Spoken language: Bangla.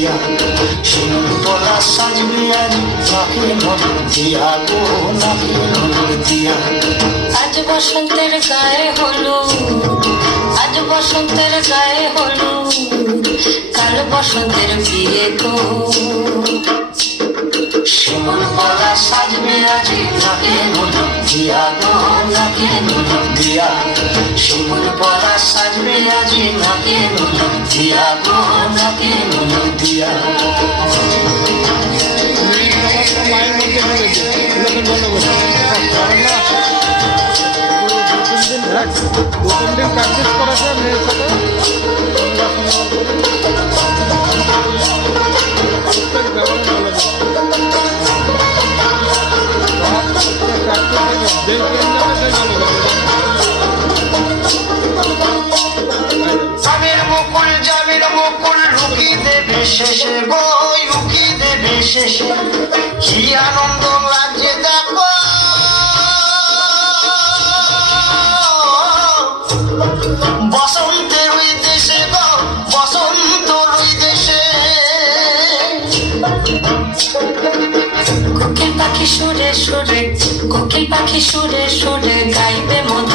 দিয়া শিমুল পলা সাজবে আজ নাকে হলুদ দিয়া গো নাকে হলুদ দিয়া। আজ বসন্তের গায়ে হলুদ, আজ বসন্তের গায়ে হলুদ, কাল বসন্তের বিয়ে গো। শিমুল পলা সাজবে আজি নাকে হলুদ দিয়া গো নাকে হলুদ দিয়া। শিমুল পলা সাজবে আজি নাকে হলুদ দিয়া গো নাকে হলুদ দিয়া। প্র্যাকটিস করেছে মেয়ের সাথে জামের মুকুল জামের মুকুল লুকি দেবে শেষে গো লুকি দেবে শেষে। কি আনন্দ লাগছে দেখো বসন্তের ওই দেশে গো বসন্ত ওই দেশে। কোকিল পাখি সুরে সুরে, কোকিল পাখি সুরে সুরে গাইবে মধু